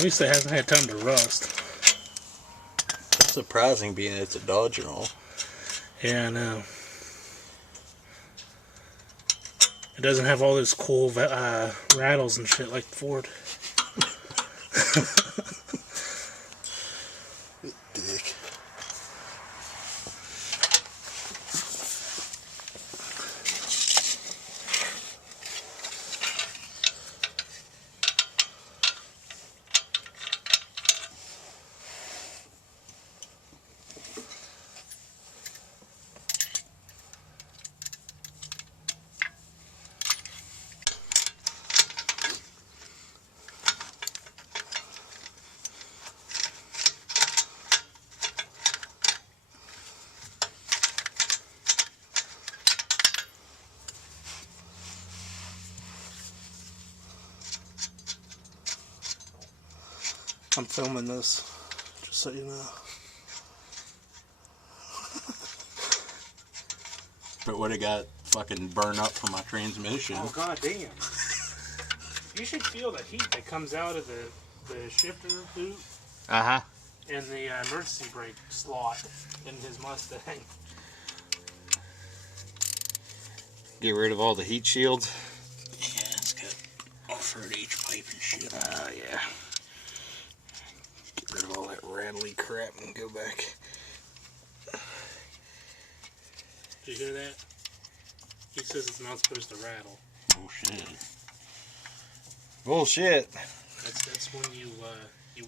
at least it hasn't had time to rust. Surprising, being it's a Dodge and all. Yeah, I know. It doesn't have all those cool rattles and shit like Ford. Dick. I'm filming this, just so you know. But would have got fucking burned up from my transmission. Oh, god damn. You should feel the heat that comes out of the shifter boot. Uh-huh. And the emergency brake slot in his Mustang. Get rid of all the heat shields. Yeah, it's got offered H pipe and shit. Oh, yeah. Get rid of all that rattly crap and go back. Did you hear that? He says it's not supposed to rattle. Bullshit. Bullshit. That's when you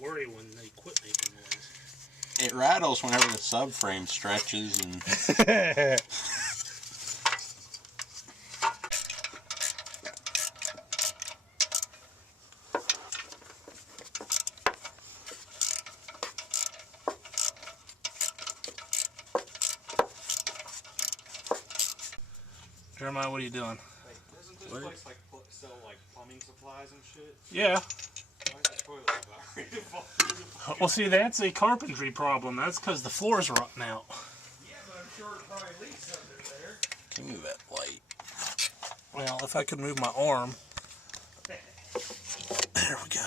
worry when they quit making noise. It rattles whenever the subframe stretches and... Jeremiah, what are you doing? Hey, doesn't this place like sell like plumbing supplies and shit? Yeah. Why is the toilet about ready to fall through the fucking... Well, see, that's a carpentry problem. That's because the floor's rotting out. Yeah, but I'm sure it probably leaks under there. Can you move that light? Well, if I could move my arm. There we go.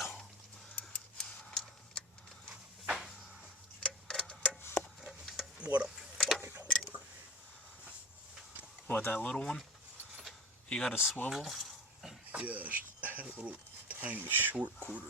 What a fucking whore. What, that little one? You got a swivel? Yeah, I had a little tiny short quarter.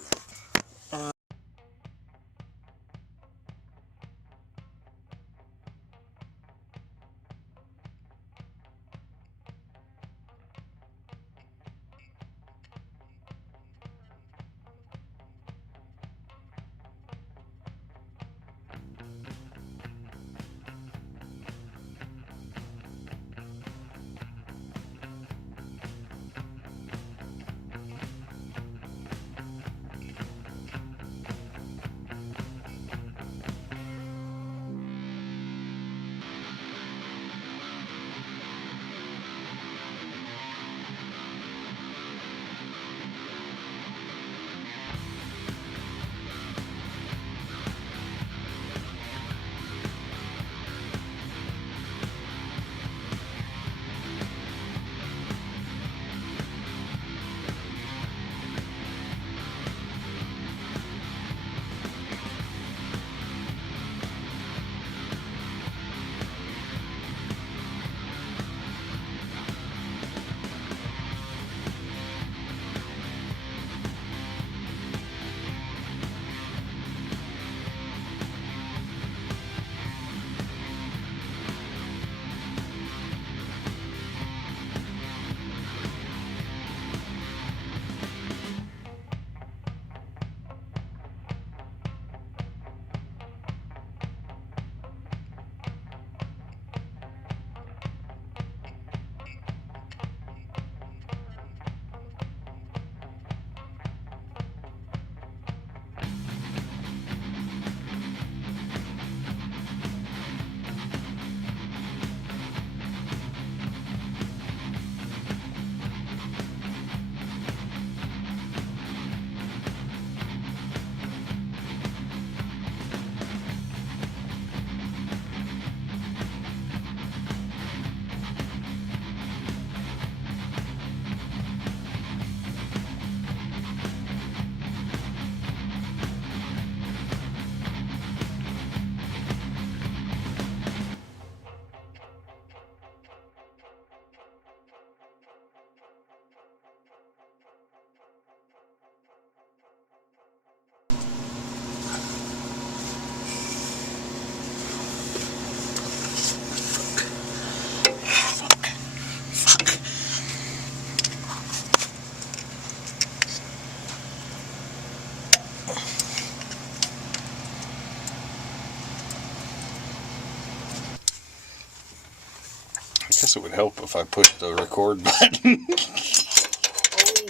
Guess it would help if I pushed the record button. Oh,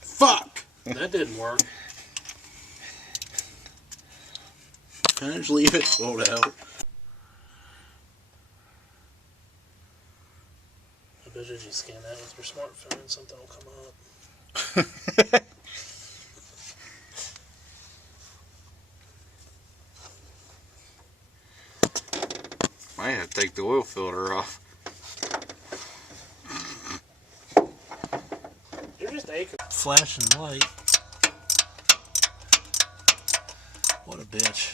Fuck! that didn't work. Can I just leave it pulled out? I bet if you scan that with your smartphone, something will come up. Might have to take the oil filter off. You're just aching. Flashing light. What a bitch.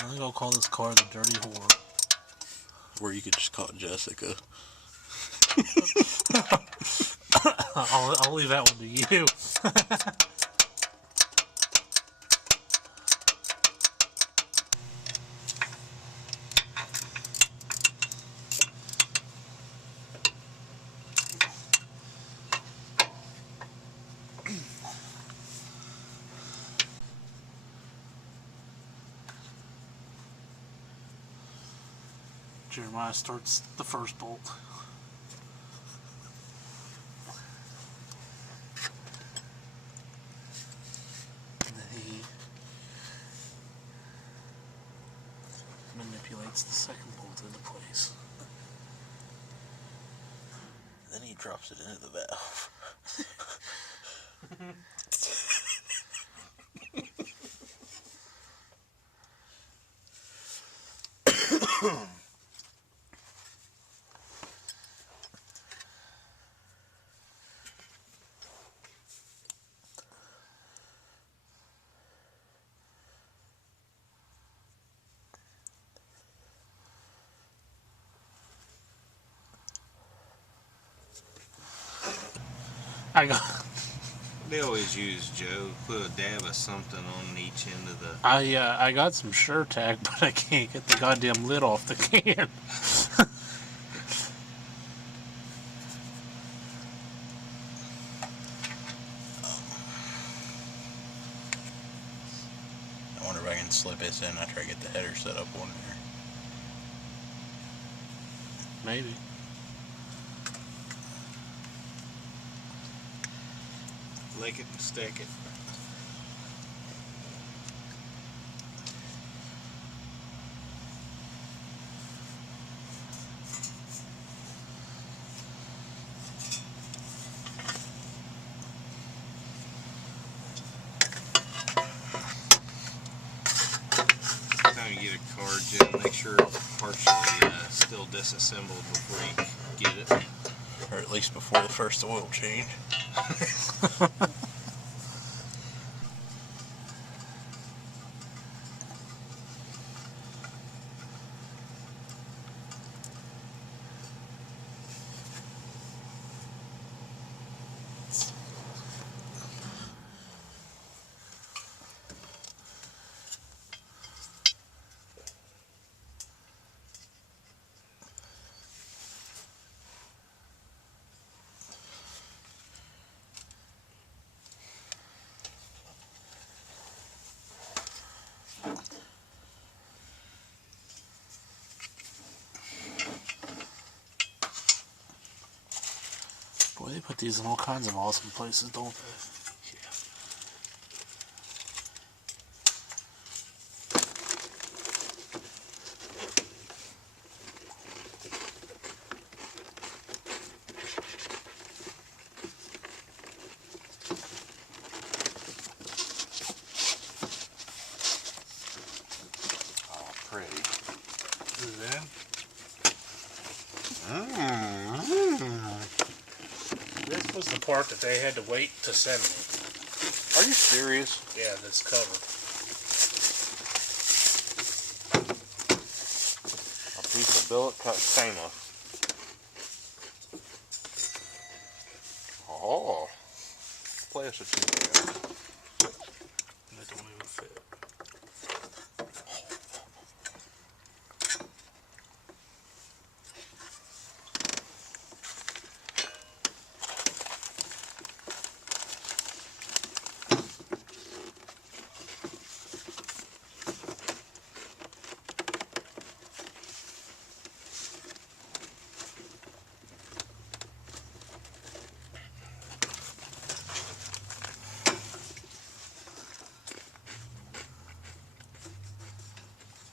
I think I'll call this car the Dirty Whore. Or you could just call it Jessica. I'll leave that one to you. Jeremiah starts the first bolt. And then he manipulates the second bolt into place. Then he drops it into the valve. I got. They always use, Joe, put a dab of something on each end of the... I got some SureTac, but I can't get the goddamn lid off the can. I wonder if I can slip this in after I get the header set up on there. Maybe. Lick it and stick it. Next time you get a car, Jim, make sure it's partially still disassembled before you get it. Or at least before the first oil change. Boy, they put these in all kinds of awesome places, don't they? Pretty. This was the part that they had to wait to send me. Are you serious? Yeah, this cover. A piece of billet cut stainless. Oh, plastic. They don't even fit.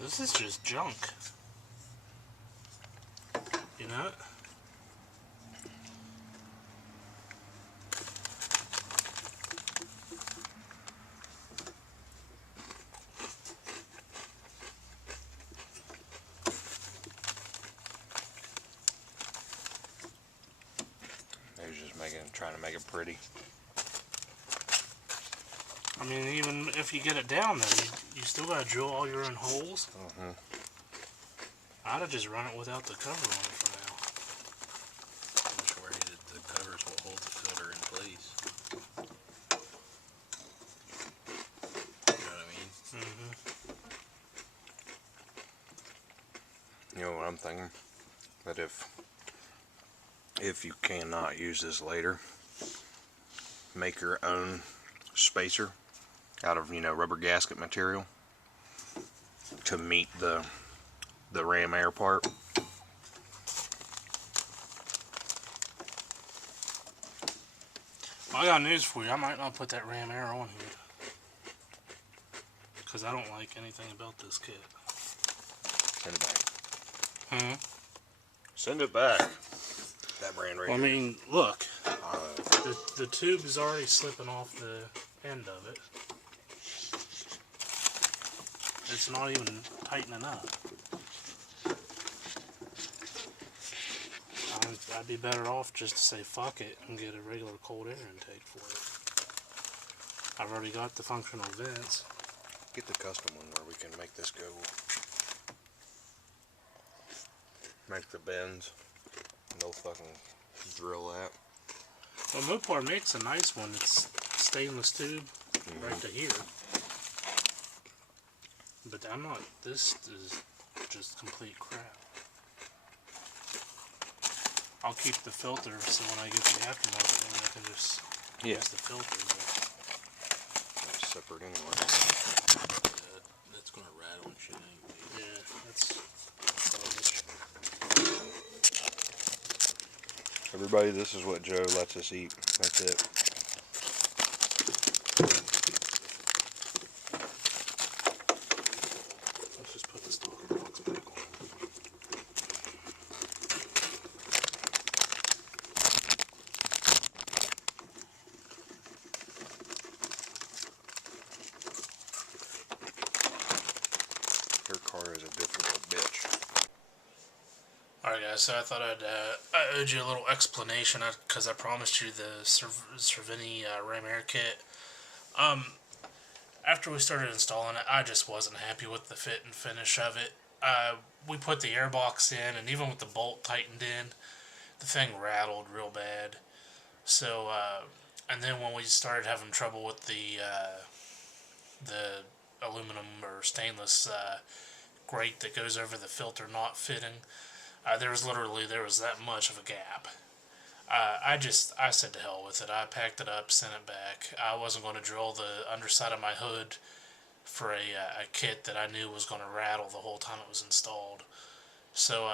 This is just junk. You know it? They're just trying to make it pretty. I mean, even if you get it down there, you still gotta drill all your own holes. I'd have just run it without the cover on it for now. I'm just worried that the covers will hold the filter in place. You know what I mean? You know what I'm thinking? That if you cannot use this later, make your own spacer out of, you know, rubber gasket material to meet the ram air part. Well, I got news for you. I might not put that ram air on here. Because I don't like anything about this kit. Send it back. Send it back. That brand right Well, I here. mean, look. The tube is already slipping off the end of it. It's not even tightening up. I'd be better off just to say fuck it and get a regular cold air intake for it. I've already got the functional vents. Get the custom one where we can make this go. Make the bends. No fucking drill that. Well, Mopar makes a nice one. It's stainless tube right to here. But I'm not. This is just complete crap. I'll keep the filter so when I get the aftermarket one, I can just use the filter. That's separate anyway. That's gonna rattle and shit anyway. Yeah, that's Everybody, this is what Joe lets us eat. That's it. let's just put the stalker box back on. Your car is a difficult bitch. Alright guys, so I thought I owed you a little explanation because I promised you the Cervini ram air kit. After we started installing it, I just wasn't happy with the fit and finish of it. We put the air box in, and even with the bolt tightened in, the thing rattled real bad. So, and then when we started having trouble with the aluminum or stainless grate that goes over the filter not fitting, there was that much of a gap. I said to hell with it. I packed it up, sent it back. I wasn't going to drill the underside of my hood for a kit that I knew was going to rattle the whole time it was installed. So,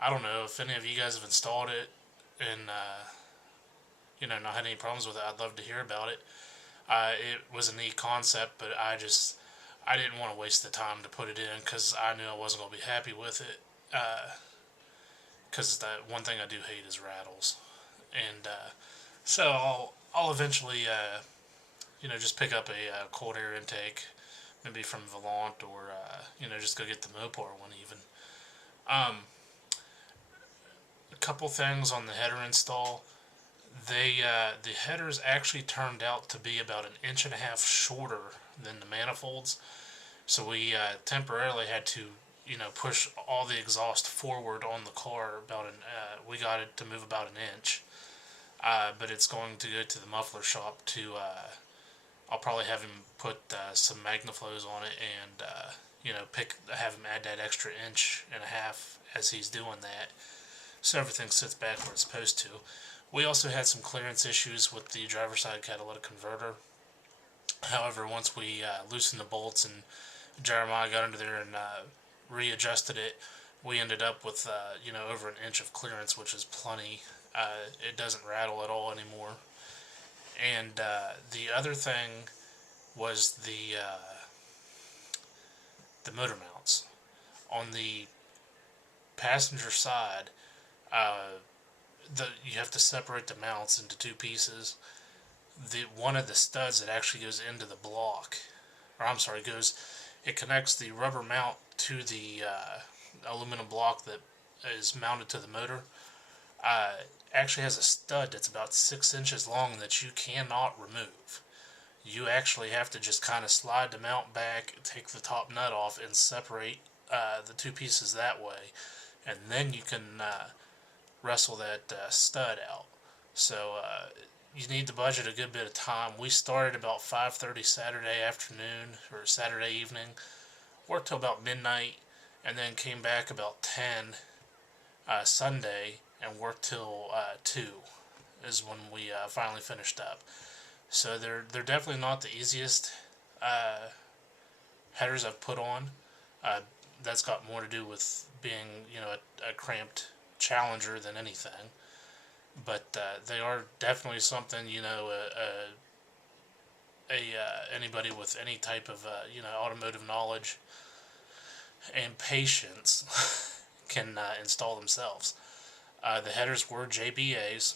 I don't know if any of you guys have installed it and, not had any problems with it. I'd love to hear about it. It was a neat concept, but I didn't want to waste the time to put it in because I knew I wasn't going to be happy with it. Because that one thing I do hate is rattles, and so I'll eventually just pick up a cold air intake, maybe from Volant or just go get the Mopar one even. A couple things on the header install. The headers actually turned out to be about 1.5 inches shorter than the manifolds, so we temporarily had to push all the exhaust forward on the car we got it to move about 1 inch. But it's going to go to the muffler shop to, I'll probably have him put some MagnaFlows on it and, have him add that extra 1.5 inches as he's doing that. So everything sits back where it's supposed to. We also had some clearance issues with the driver's side catalytic converter. However, once we loosened the bolts and Jeremiah got under there and readjusted it, we ended up with over 1 inch of clearance, which is plenty. It doesn't rattle at all anymore. And the other thing was the motor mounts. On the passenger side, you have to separate the mounts into two pieces. One of the studs that actually goes into the block, or I'm sorry, it connects the rubber mount to the aluminum block that is mounted to the motor. Actually has a stud that's about 6 inches long that you cannot remove. You actually have to just kind of slide the mount back, take the top nut off, and separate the two pieces that way, and then you can wrestle that stud out. So you need to budget a good bit of time. We started about 5:30 Saturday afternoon or Saturday evening, worked till about midnight, and then came back about 10 Sunday and worked till 2 is when we finally finished up. So they're definitely not the easiest headers I've put on. That's got more to do with being, a cramped Challenger than anything. But they are definitely something, anybody with any type of, automotive knowledge and patience can install themselves. The headers were JBAs,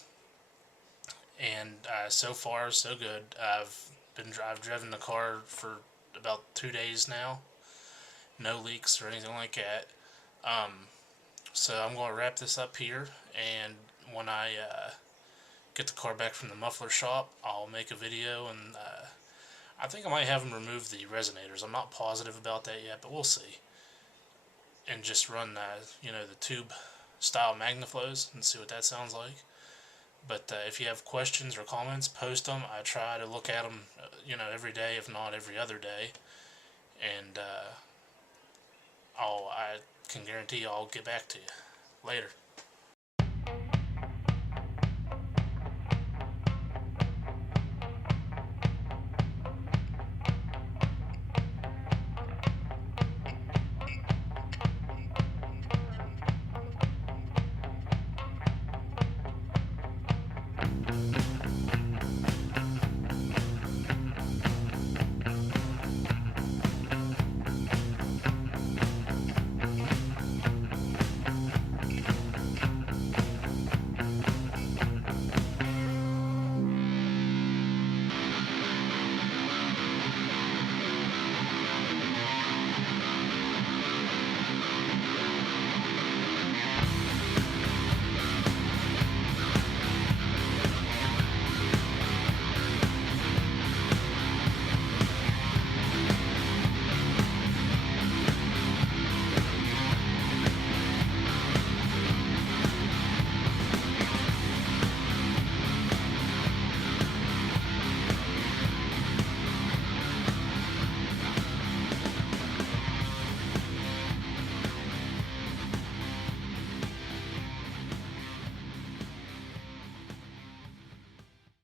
and so far so good. I've driven the car for about 2 days now. No leaks or anything like that. So I'm going to wrap this up here, and when I get the car back from the muffler shop, I'll make a video, and I think I might have them remove the resonators. I'm not positive about that yet, but we'll see. And just run, the tube style MagnaFlows and see what that sounds like. But if you have questions or comments, post them. I try to look at them, every day, if not every other day. And I can guarantee I'll get back to you later.